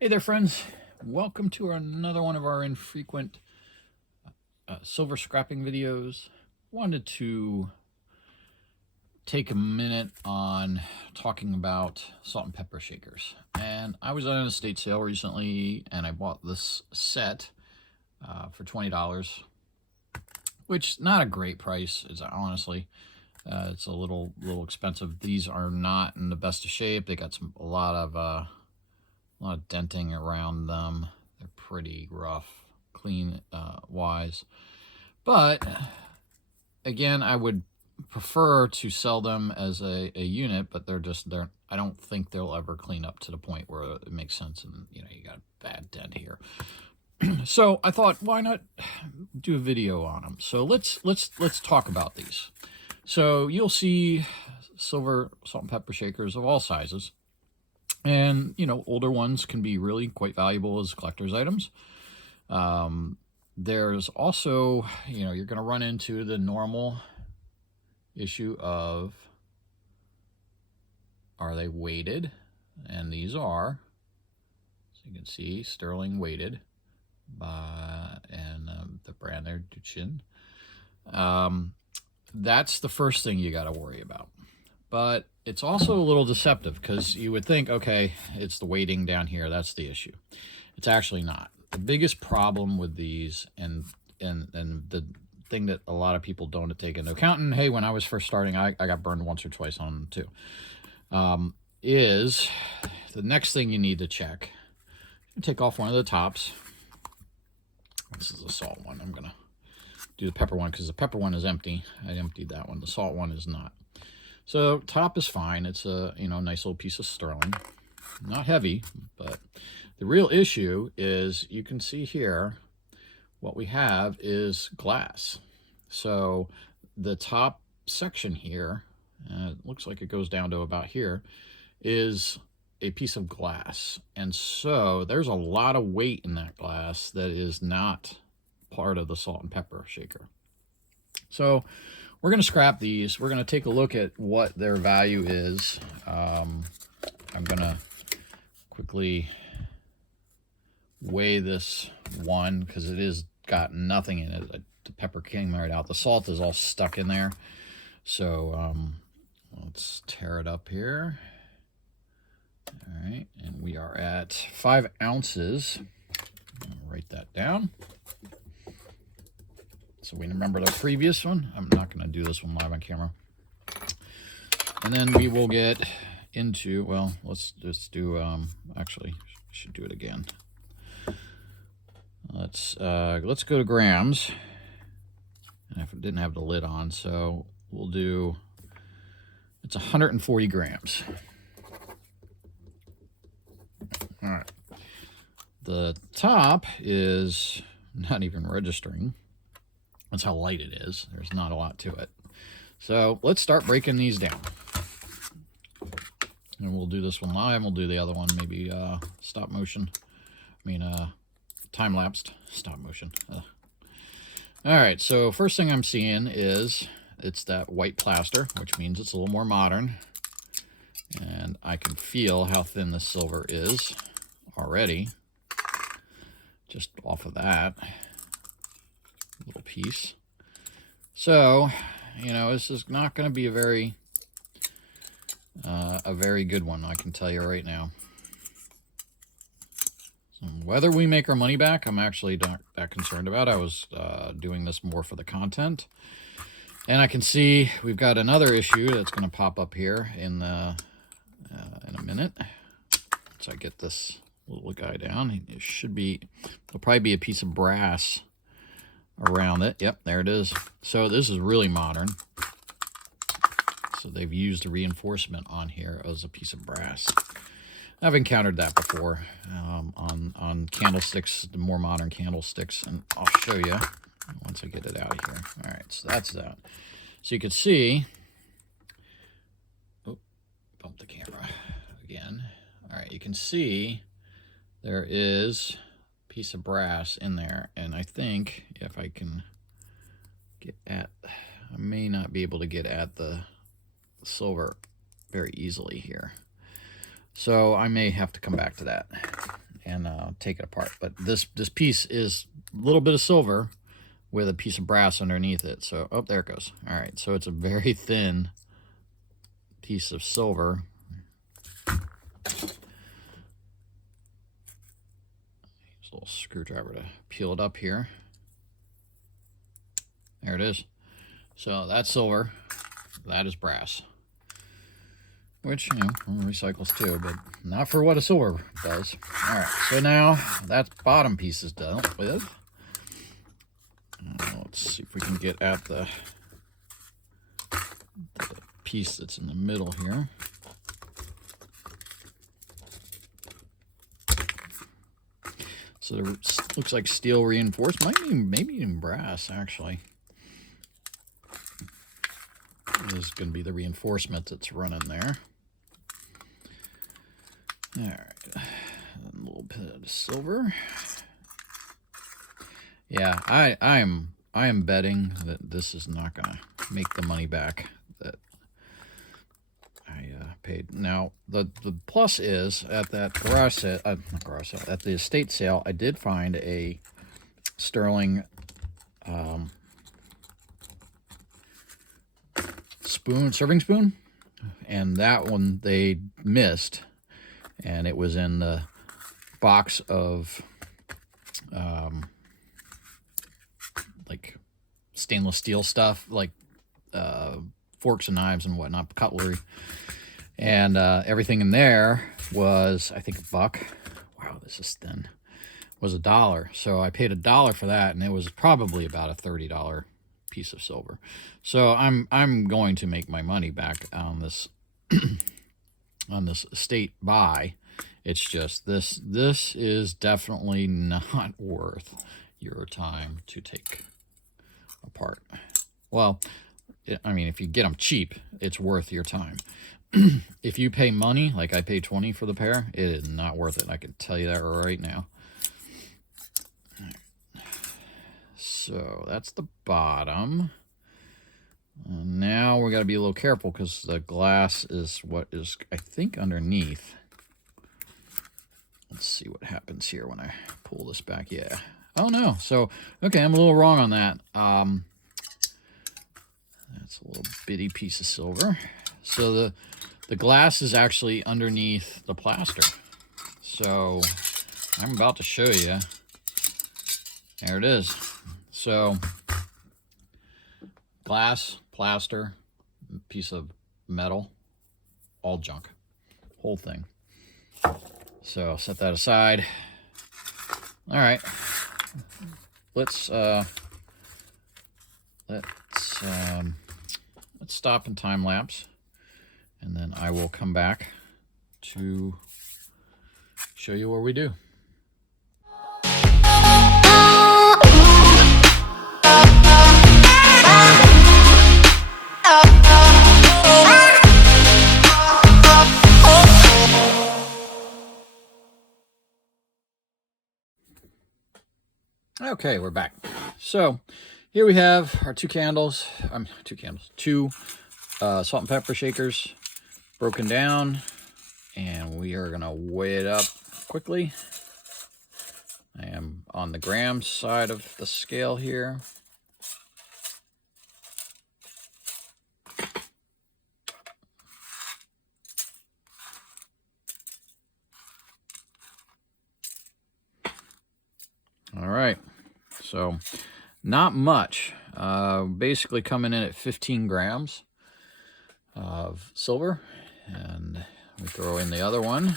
Hey there, friends. Welcome to another one of our infrequent silver scrapping videos. Wanted to take a minute on talking about salt and pepper shakers. And I was at an estate sale recently, and I bought this set for $20, which not a great price. Is honestly, it's a little expensive. These are not in the best of shape. They got a lot of denting around them. They're pretty rough, clean wise. But again, I would prefer to sell them as a unit, but they're I don't think they'll ever clean up to the point where it makes sense, and you got a bad dent here. So I thought, why not do a video on them? So let's talk about these. So you'll see silver salt and pepper shakers of all sizes. And, older ones can be really quite valuable as collector's items. There's also, you're going to run into the normal issue of, are they weighted? And these are. So you can see sterling weighted and the brand there, Duchin. That's the first thing you got to worry about. But it's also a little deceptive because you would think, okay, it's the weighting down here. That's the issue. It's actually not. The biggest problem with these and the thing that a lot of people don't take into account, and hey, when I was first starting, I got burned once or twice on them too, is the next thing you need to check. You take off one of the tops. This is the salt one. I'm going to do the pepper one because the pepper one is empty. I emptied that one. The salt one is not. So top is fine. It's a nice little piece of sterling, not heavy, but the real issue is you can see here what we have is glass. So the top section here, it looks like it goes down to about here, is a piece of glass, and so there's a lot of weight in that glass that is not part of the salt and pepper shaker. So we're going to scrap these. We're going to take a look at what their value is. I'm going to quickly weigh this one because it is got nothing in it. The pepper came right out. The salt is all stuck in there. So let's tear it up here. All right, and we are at 5 ounces. I'll write that down. So we remember the previous one. I'm not going to do this one live on camera. And then we will get into, well, let's just do, actually, I should do it again. Let's go to grams. And if it didn't have the lid on, so we'll do, it's 140 grams. All right. The top is not even registering. That's how light it is. There's not a lot to it. So let's start breaking these down. And we'll do this one live. We'll do the other one maybe stop motion. Time-lapsed stop motion. All right, so first thing I'm seeing is it's that white plaster, which means it's a little more modern. And I can feel how thin the silver is already, just off of that little piece. So, this is not going to be a very good one, I can tell you right now. So whether we make our money back, I'm actually not that concerned about. I was doing this more for the content. And I can see we've got another issue that's going to pop up here in a minute. So I get this little guy down. It should be, there'll probably be a piece of brass around it. Yep, there it is. So this is really modern. So they've used a reinforcement on here as a piece of brass. I've encountered that before on candlesticks, the more modern candlesticks, and I'll show you once I get it out here. All right, so that's that. So you can see, oh, bump the camera again. All right, you can see there is a piece of brass in there, and I think if I can get at, I may not be able to get at the silver very easily here. So I may have to come back to that and take it apart. But this piece is a little bit of silver with a piece of brass underneath it. So, oh, there it goes. All right, so it's a very thin piece of silver. Use a little screwdriver to peel it up here. There it is. So that's silver, that is brass. Which, you know, recycles too, but not for what a silver does. All right, so now that bottom piece is done with. Let's see if we can get at the piece that's in the middle here. So there looks like steel reinforced, maybe even brass actually. This is going to be the reinforcement that's running there. All right, a little bit of silver. Yeah, I am betting that this is not going to make the money back that I paid. Now the plus is at that garage sale, not garage sale, at the estate sale, I did find a sterling serving spoon, and that one they missed, and it was in the box of like stainless steel stuff, like forks and knives and whatnot, cutlery, and everything in there was, I think, $1. Wow, this is thin. Was $1. So I paid $1 for that, and it was probably about a $30 piece of silver. So I'm going to make my money back on this on this estate buy. It's just this is definitely not worth your time to take apart. Well, I mean, if you get them cheap, it's worth your time. If you pay money, like I paid $20 for the pair, it is not worth it. I can tell you that right now. So that's the bottom. Now we got to be a little careful because the glass is what is, I think, underneath. Let's see what happens here when I pull this back. Yeah. Oh, no. So, okay, I'm a little wrong on that. That's a little bitty piece of silver. So the glass is actually underneath the plaster. So I'm about to show you. There it is. So glass, plaster, piece of metal, all junk, whole thing. So I'll set that aside. All right, let's stop and time lapse, and then I will come back to show you what we do. Okay, we're back. So here we have our two salt and pepper shakers broken down, and we are gonna weigh it up quickly. I am on the grams side of the scale here. All right, so not much. Basically coming in at 15 grams of silver, and we throw in the other one.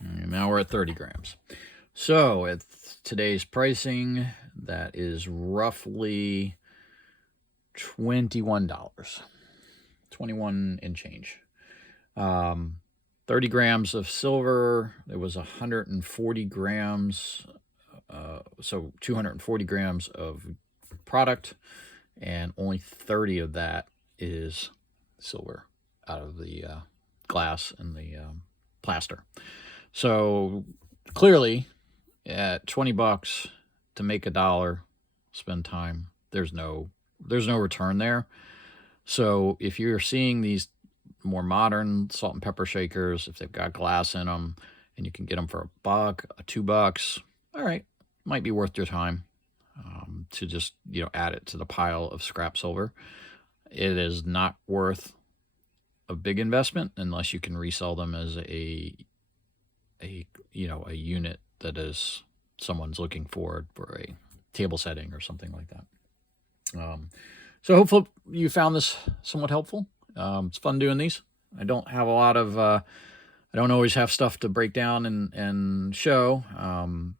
And now we're at 30 grams. So at today's pricing, that is roughly $21. 21 and change. 30 grams of silver. It was 140 grams. So 240 grams of product, and only 30 of that is silver out of the glass and the plaster. So clearly at 20 bucks to make $1, spend time, there's no return there. So if you're seeing these more modern salt and pepper shakers, if they've got glass in them and you can get them for $1, $2, all right, might be worth your time to just, add it to the pile of scrap silver. It is not worth a big investment unless you can resell them as a unit that is someone's looking for a table setting or something like that. So hopefully you found this somewhat helpful. It's fun doing these. I don't have a lot of, I don't always have stuff to break down and show.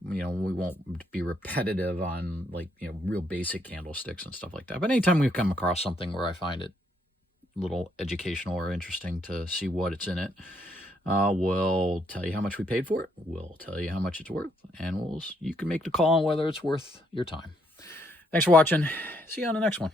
We won't be repetitive on real basic candlesticks and stuff like that. But anytime we come across something where I find it a little educational or interesting to see what it's in it, we'll tell you how much we paid for it. We'll tell you how much it's worth, and you can make the call on whether it's worth your time. Thanks for watching. See you on the next one.